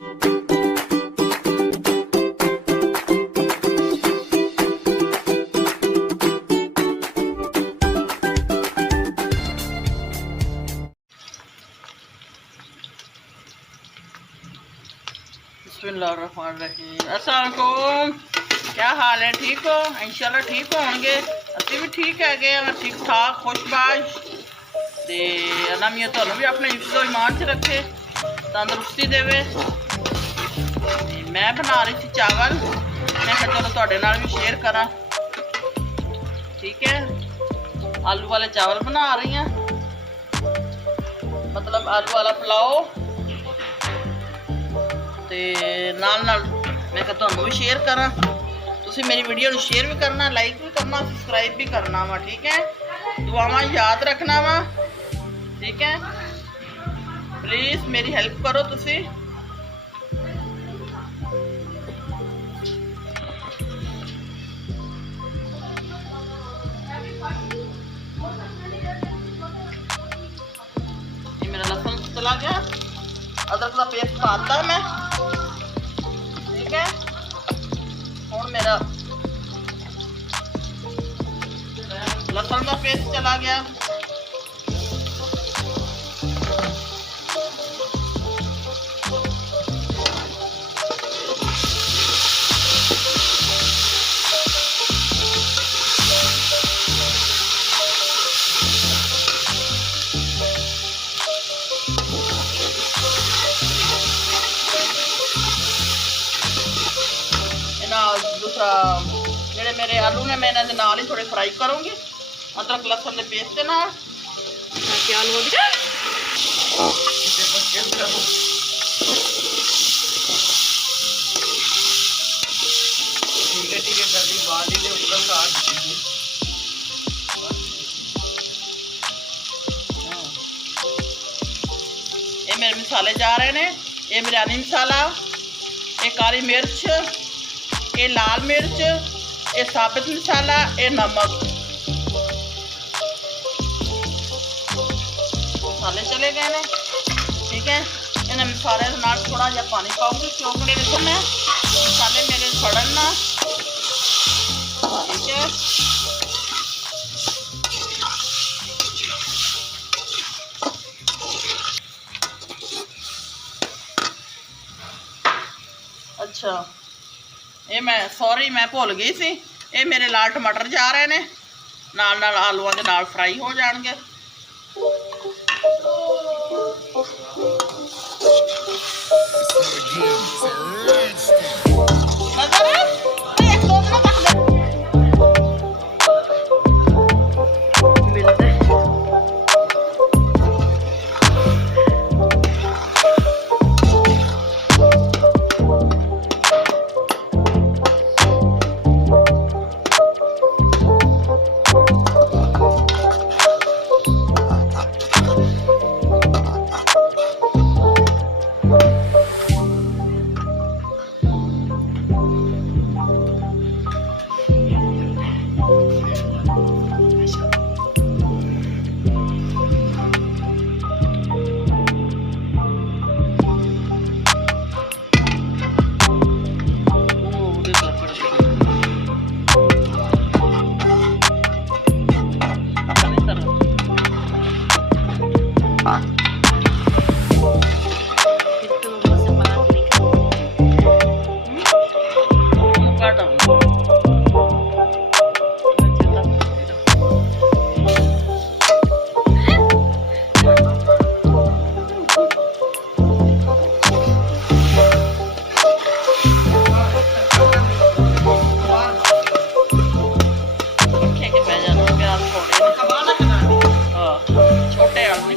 बिस्मिल्लाहिर्रहमानिर्रहीम। अस्सलाम वालेकुम, क्या हाल है? ठीक हो? इंशाल्लाह ठीक होंगे। असी भी ठीक है, ठीक ठाक खुशबाश। ते अल्लाह मियां तुहानू भी अपने हिफ्ज़ो ईमान च रखे, तंदरुस्ती देवे। मैं बना रही थी चावल, मैं कहा चलो तुहाडे नाल भी शेयर करा। ठीक है, आलू वाले चावल बना रही हैं, मतलब आलू वाला पुलाओ। ते नाल नाल मैं कहा तुहानू भी शेयर करा। तुसी मेरी वीडियो शेयर भी करना, लाइक भी करना, सब्सक्राइब भी करना वा। ठीक है, दुआवां याद रखना वा। ठीक है, प्लीज़ मेरी हेल्प करो तुसी। ये मेरा लहसुन चला गया, अदरक का पेस्ट पाता मैं। ठीक है, हुण मेरा लहसुन का पेस्ट चला गया। दूसरा जेडे मेरे आलू ने मैं इन्हां नाल ही थोड़े फ्राई करूँगी अदरक लहसुन के पेस्ट के नाल, ताकि आलू ठीक है जल्दी बाल ही ऊपर काट। ये मेरे मसाले जा रहे हैं, ये बिरयानी मसाला, ये काली मिर्च, ये लाल मिर्च, ये साबित मसाला, ये नमक। मसाले चले गए ने। ठीक है, इन्हें मसाले नाल थोड़ा जहा पानी पाऊंगी क्योंकि मैं मसाले मेरे सड़न ना। ठीक है, अच्छा ये मैं भुल गई सी। ये मेरे लाल टमाटर जा रहे हैं, नाल नाल आलूआं दे नाल फ्राई हो जाएंगे।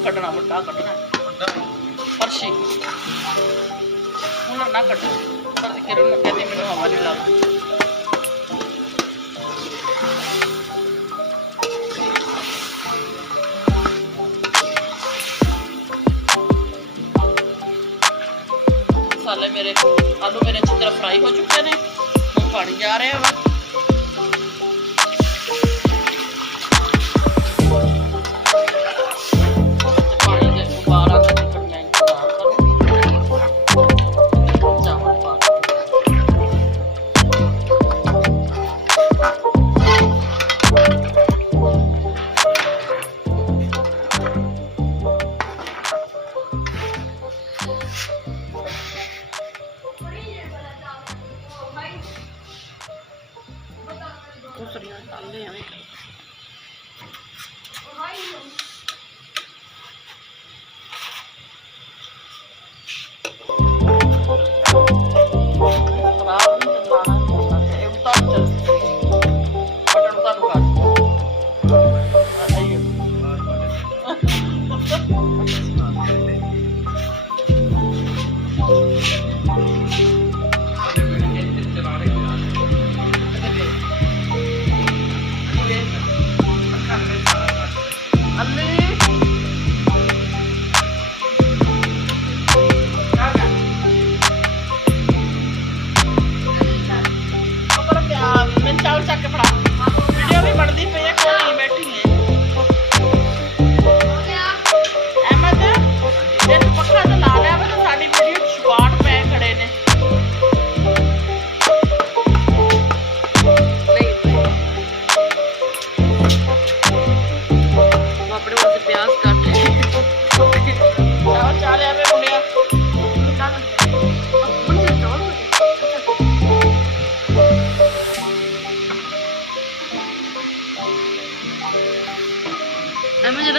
कटना बड़ा कटना फर्शी कूलर ना कटो, कूलर की किरण कहती मैंने हवा नहीं लगती। मसाले मेरे आलू मेरे अच्छी तरह फ्राई हो चुके हैं, हम पानी जा रहे हैं।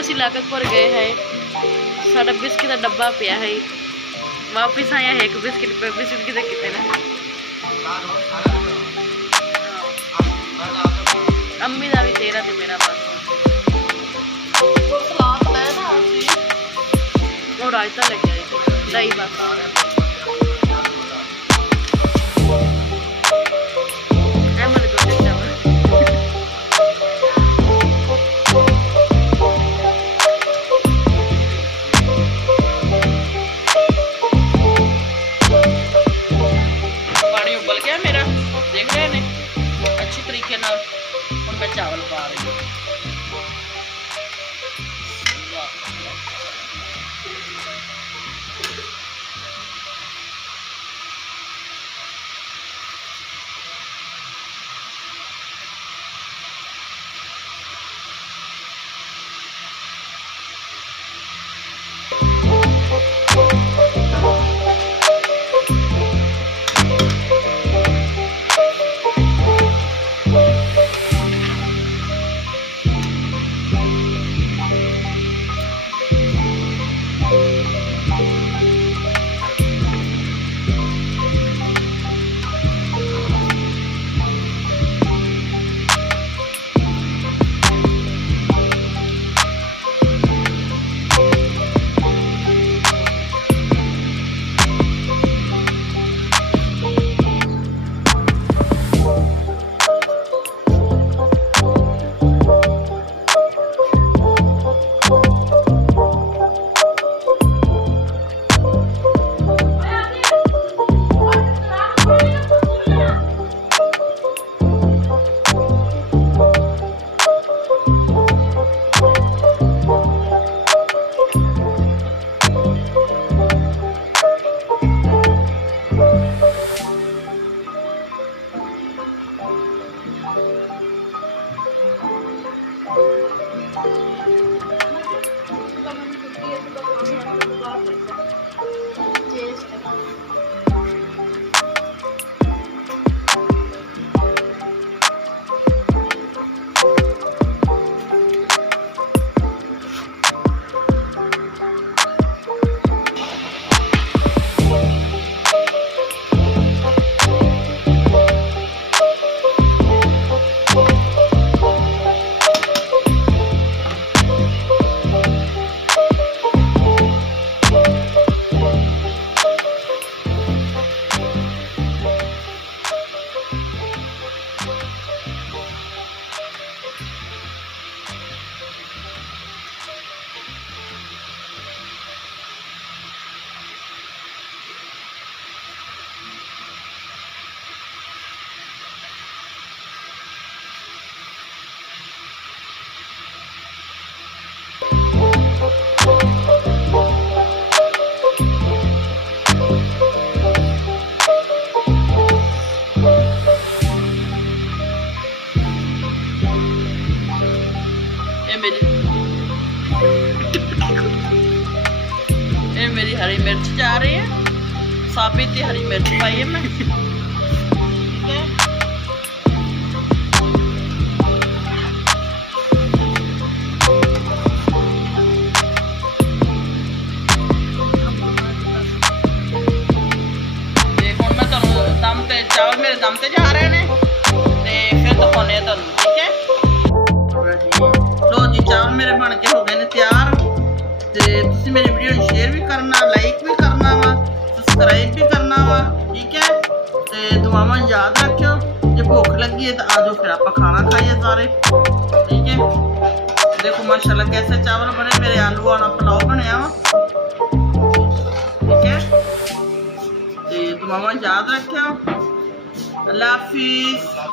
ਅਸੀਂ ਲਾਗਤਪੁਰ ਗਏ ਹੈ, ਸਾਡਾ ਬਿਸਕਿਟ ਦਾ ਡੱਬਾ ਪਿਆ ਹੈ, ਵਾਪਿਸ ਆਇਆ ਹੈ ਇੱਕ ਬਿਸਕਿਟ ਕਿਤੇ ਕਿਤੇ ਨਾ ਅੰਮੀ ਦਾ ਵੀ ਤੇਰਾ ਤੇ ਮੇਰਾ ਬਸ ਸਲਾਦ ਲੈ ਨਾ ਅਸੀਂ ਉਹ ਰਾਇਤਾ ਲੈ ਕੇ ਆਏ ਦਹੀਂ ਬਸ ਐਮਨ ਦੋ ਤੇ ਚਾਵਲ ਪਾਣੀ ਉਬਲ ਗਿਆ ਮੇਰਾ, ਦੇਖ ਰਹੇ ਨੇ ਅੱਛੀ ਤਰੀਕੇ ਨਾਲ। ਹੁਣ ਮੈਂ ਚਾਵਲ ਪਾ ਰਹੀ ਹਾਂ। ये मेरी हरी मिर्च जा रही है, साबित ही हरी मिर्च पाई है मैं। ठीक है, देखो मैं दम ते चावल मेरे दम ते जा रहे हैं ते फिर दिखाने तुहानू। ठीक है, लो जी चावल मेरे बन के हो गए ने तैयार। ते तुसी मेरी वीडियो नूं शेयर भी करना, लाइक भी करना वा, सब्सक्राइब भी करना वा। ठीक है, ते दुआवां याद रखियो। जे भुख लगी है तो आ जाओ फिर आप खाना खाइए सारे। ठीक है, देखो माशाल्लाह कैसे चावल बने, मेरे आलू वाला पुलाव बनया वा। ठीक है, ते दुआवां याद रखियो। अल्लाह हाफिज़।